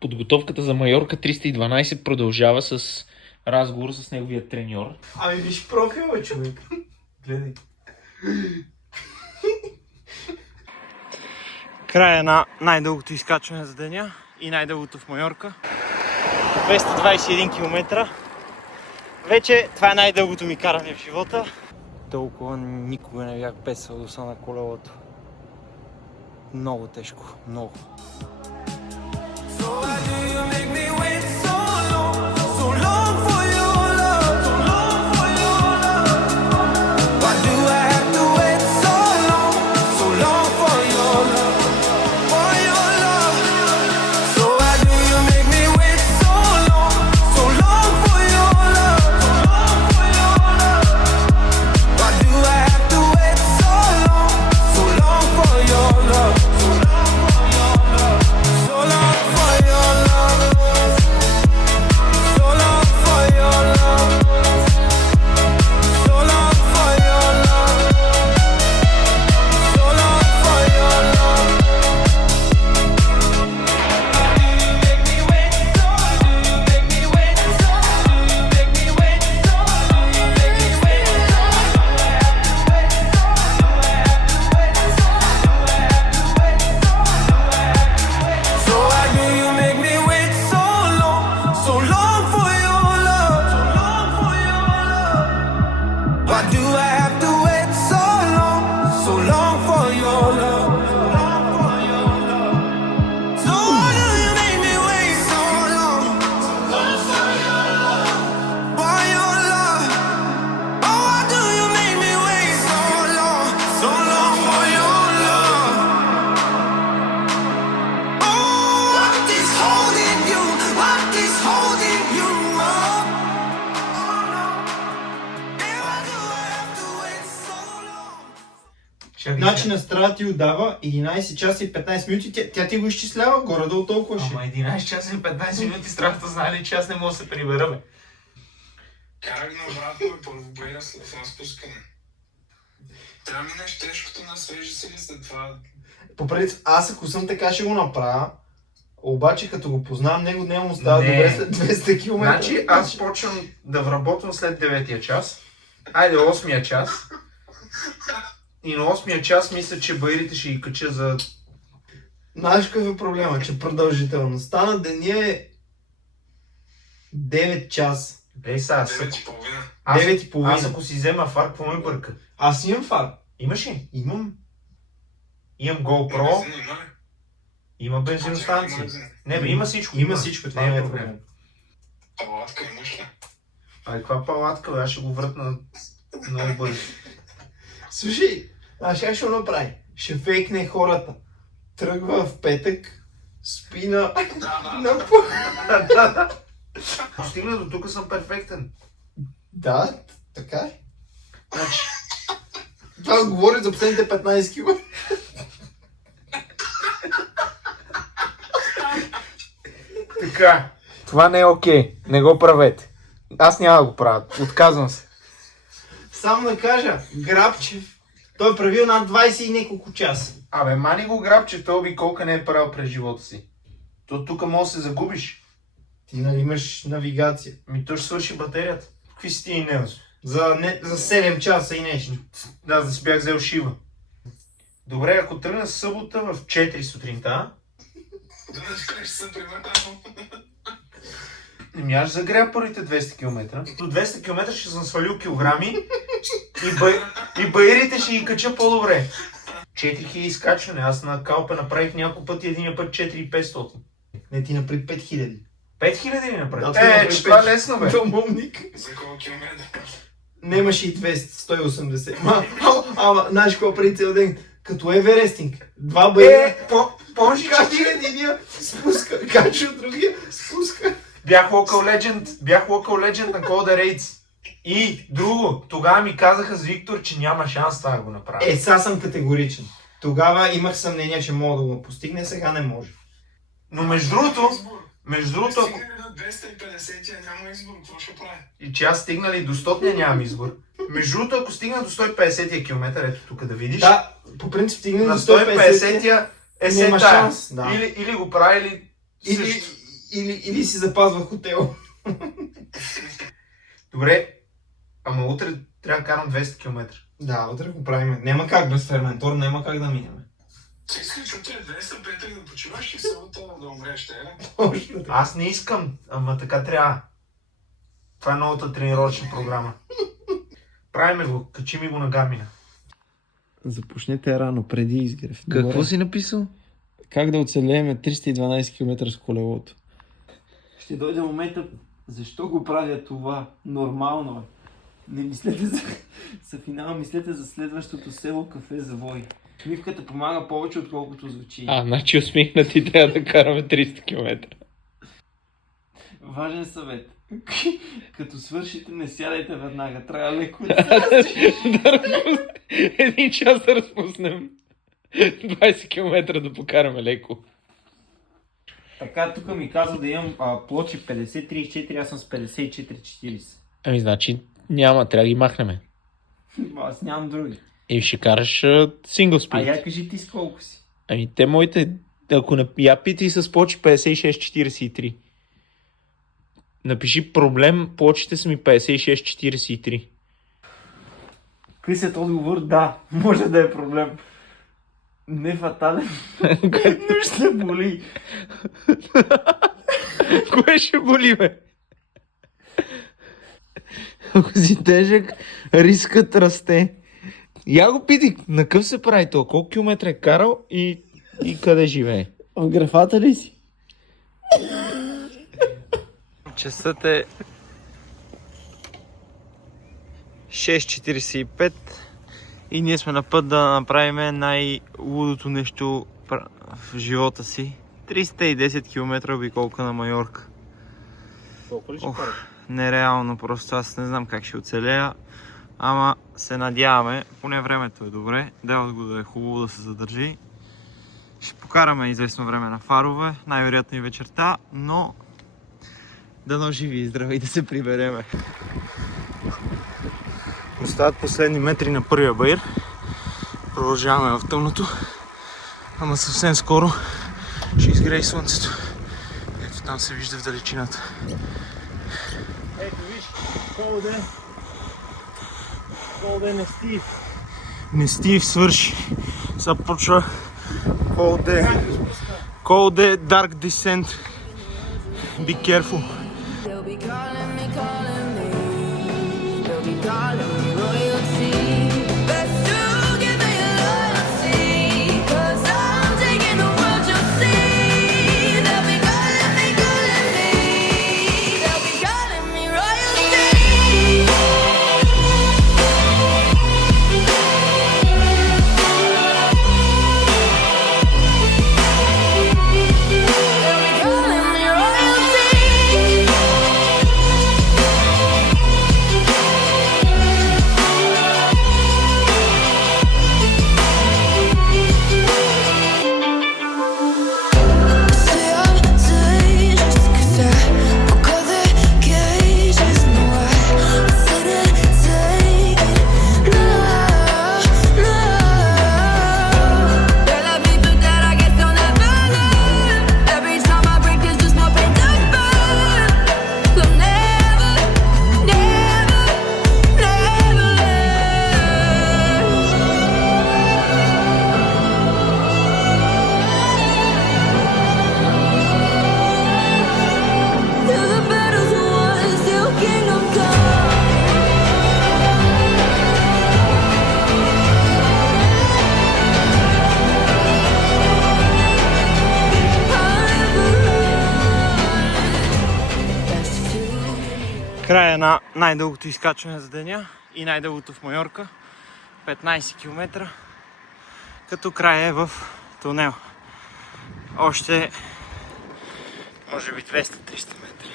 Подготовката за Майорка 312 продължава с разговор с неговия треньор. Ами виж профила, човек. Гледай. Края на най-дългото изкачване за деня и най-дългото в Майорка. 221 км. Вече това е най-дългото ми каране в живота. Толкова никога не бях песал доса на колелото. Много тежко, много. Значи на страда ти отдава 11 часа и 15 минути, тя ти го изчислява горе-долу толкова ще. Ама 11 часа и 15 минути страдата знае ли, че аз не мога да се прибера, бе. Карах на обратно, бе, първо боира след това спускане. Трябва минеш тежкото на свежи сили след това. По принцип, аз ако съм така ще го направя, обаче като го познавам него, не му става добре след 200 км. Значи аз почвам да вработвам след 9-я час. Айде 8-я час. И на 8-я час мисля, че баирите ще ги кача за... Знаеш какъв е проблема, че продължителността на деня е 9 часа. Ей сега, 9:30. аз ако си взема фар, какво ме бърка? Аз имам фар. Имаш ли? Имам. Имам GoPro, Бензин има ли? има бензиностанция. Не бе, има всичко. Има всичко, това не е проблем. Палатка имаш ли? Ай, каква палатка, бе? Аз ще го вратна много бързо. Слушай, знаеш как ще го направи? Ще фейкне хората. Тръгва в петък, спи на... Стигна до тук съм перфектен. Да, така е. Значи, Това говори за последните 15 км. така. Това не е окей. Не го правете. Аз няма да го правя. Отказвам се. Само да кажа, Грабчев, той е правил над 20 и няколко часа. Абе, мани го граб, че той обиколка не е правил през живота си. То тук може да се загубиш. Ти нали имаш навигация. Ми то ще свърши батерията. Какви си ти и Нелзо? За 7 часа и нещо. Да, да си бях взел шива. Добре, ако тръгна с събота в 4 сутринта, Да не скажеш, че съм примерно. ми аз загря първите 200 км. До 200 км ще съм свалил килограми и баирите ще ги кача по-добре. 4000 изкачване. Аз на Калпе направих няколко пъти, един път 4500. Не, ти направи 5000. 5000 ли направих? Да, Че това е лесно, бе. Домовник. За колко километра? Немаше и 200, 180. Ама, знаеш какво преди цял ден? Като Еверестинг. Два баира. Помниш, че Кача единия, спуска. Кача другия, спуска. бях Local Legend на Cold Raids. И друго, тогава ми казаха с Виктор, че няма шанс това да го направя. Сега съм категоричен. Тогава имах съмнение, че мога да го постигне, сега не може. Но между другото, ако... Стигнали до 250, няма избор, какво ще прави? И че аз стигнали до 100, нямам избор. Между другото, ако стигна до 150 км, ето тук да видиш, Да, по принцип стигна на до 150. 150 е Няма сета. шанс, да. Или го прави, Или си запазвах хотел. Добре, ама утре трябва да карам 200 км. Да, утре го правим. Няма как без ферментор, няма как да минем. Ти искаш утре 200 петък да почиваш и събота да умреш, те, не? Точно така. Аз не искам, ама така трябва. Това е новата тренировъчна програма. Правиме го, качи ми го на Гармина. Започнете рано, преди изгрев. Какво Добре. си написал? Как да оцелеем 312 км с колелото? Ще дойде момента, защо го правя това? Нормално е. Не мислете за финал, мислете за следващото село кафе Завой. Мивката помага повече, отколкото звучи. Значи усмихнати трябва да караме 300 км. Важен съвет. Като свършите, не сядайте веднага. Трябва леко Един час да разпуснем. 20 км да покараме леко. Така, тук ми казва да имам плочи 50-34, аз съм с 54-40. Значи няма, трябва да ги махнем. Аз нямам други. И ще караш сингл А спид. я кажи ти с колко си? Те моите, ако я питай с плочи 56-43. Напиши проблем, плочите са ми 56-43. Късият отговор, да, може да е проблем. Не фатален, но ще боли. Кое ще боли, бе? Ако си тежък, рискът расте. Я го питай, на къв се прави то? Колко километра е карал и къде живее? В графата ли си? Часът е 6:45 и ние сме на път да направим най-лудото нещо в живота си. 310 км обиколка на Майорка. Нереално, просто аз не знам как ще оцелея, ама се надяваме, поне времето е добре, делът го да е хубаво да се задържи. Ще покараме известно време на фарове, най-вероятно и вечерта, но дано живи и здрави да се прибереме. Остават последни метри на първия баир. Продължаваме в тъмното, ама съвсем скоро ще изгрее слънцето. Ето там се вижда в далечината. Ето виж, Голден е Стив. Не Стив свърши. Сега почва Cold Day, Dark Descent. Be careful. They'll be calling me, they'll be calling me royalty. Best to give me loyalty, 'cause I'm taking the world, you'll see. They'll be calling me, they'll be calling me royalty. They'll be calling me royalty. Till the battle's won, still kingdom come. Края на най-дългото изкачване за деня и най-дългото в Майорка. 15 км. Като края е в тунел. Още може би 200-300 метра.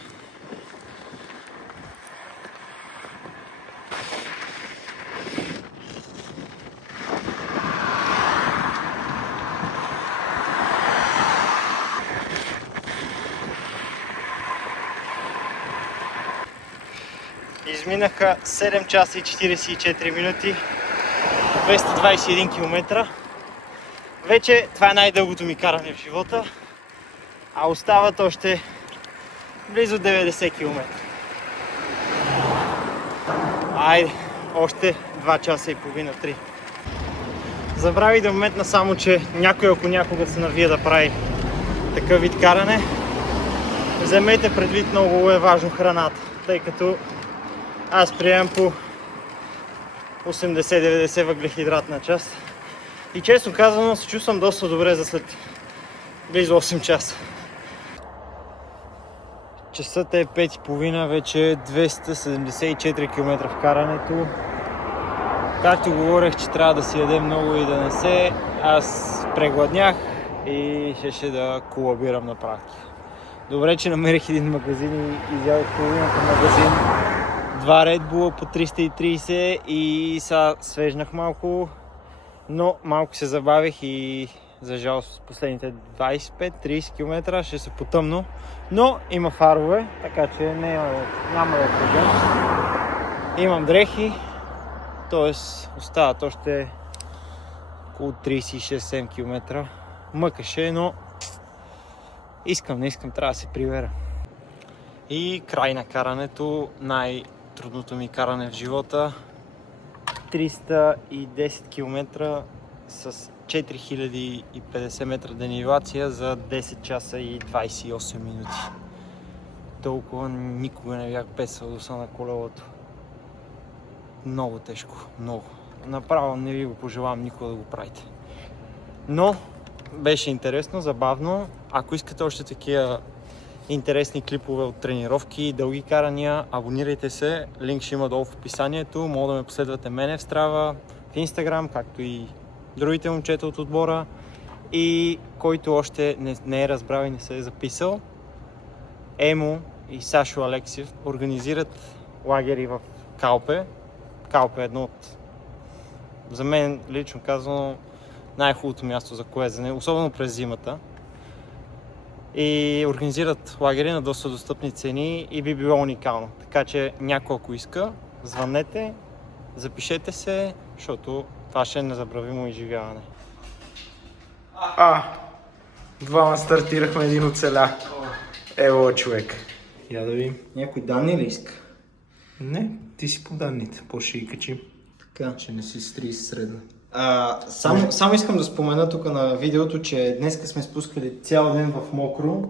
Изминаха 7 часа и 44 минути, 221 км. Вече това е най-дългото ми каране в живота, а остават още близо 90 км. Айде, още 2 часа и половина, 3. Забравих да вметна само, че някой ако някога се навие да прави такъв вид каране, вземете предвид, много е важно храната, тъй като аз приемам по 80-90 въглехидратна част. И честно казано се чувствам доста добре за след близо 8 часа. Часът е 5:30, вече 274 км в карането. Както говорех, че трябва да си ядем много и да не се, аз прегладнях и щеше да колабирам на практика. Добре, че намерих един магазин и изядох половината магазин. 2 Red Bull по 330 и сега свежнах малко, но малко се забавих и за жалост последните 25-30 км ще се потъмно, но има фарове, така че няма да е проблем. Имам дрехи, т.е. остават още около 36-7 км. Мъкаше, но не искам, трябва да се прибера. И край на карането, най-трудното ми каране в живота. 310 км с 4050 метра денивация за 10 часа и 28 минути. Толкова никога не бях песал до са на колелото. Много тежко, много. Направо не ви го пожелавам никога да го правите. Но беше интересно, забавно. Ако искате още такива интересни клипове от тренировки и дълги карания, абонирайте се. Линк ще има долу в описанието. Мога да ме последвате мене в Strava, в Instagram, както и другите момчета от отбора. И който още не е разбрал и не се е записал, Емо и Сашо Алексиев организират лагери в Калпе. Калпе е едно от, за мен лично казано, най-хубавото място за колезене, особено през зимата. И организират лагери на доста достъпни цени и би било уникално. Така че някой ако иска, звъннете, запишете се, защото това ще е незабравимо изживяване. Двама стартирахме, един оцеля. Ево, човек. Я да видим. Някой данни ли иска? Не, ти си по данните. По-ще ги качим. Така. Че не си с 30 средна. Само искам да спомена тук на видеото, че днес сме спускали цял ден в мокро,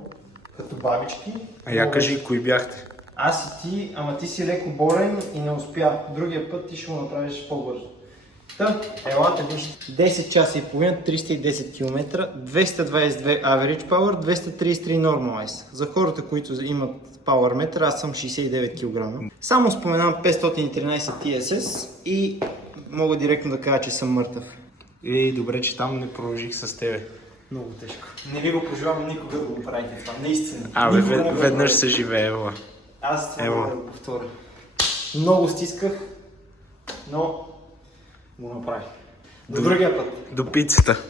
като бабички. А я кажи, кои бяхте? Аз и ти, ама ти си леко болен и не успя. Другия път ти ще го направиш по-бързо. Та, елате вижте. 10 часа и половина, 310 км, 222 average power, 233 normalize. За хората, които имат power meter, аз съм 69 кг. Само споменавам 513 TSS и мога директно да кажа, че съм мъртъв. Добре, че там не продължих с тебе. Много тежко. Не ви го пожелавам никога да го правите това, наистина. Веднъж се живее, ева. Аз това да го повторя. Много стисках, но го направих. До другия път. До пицата.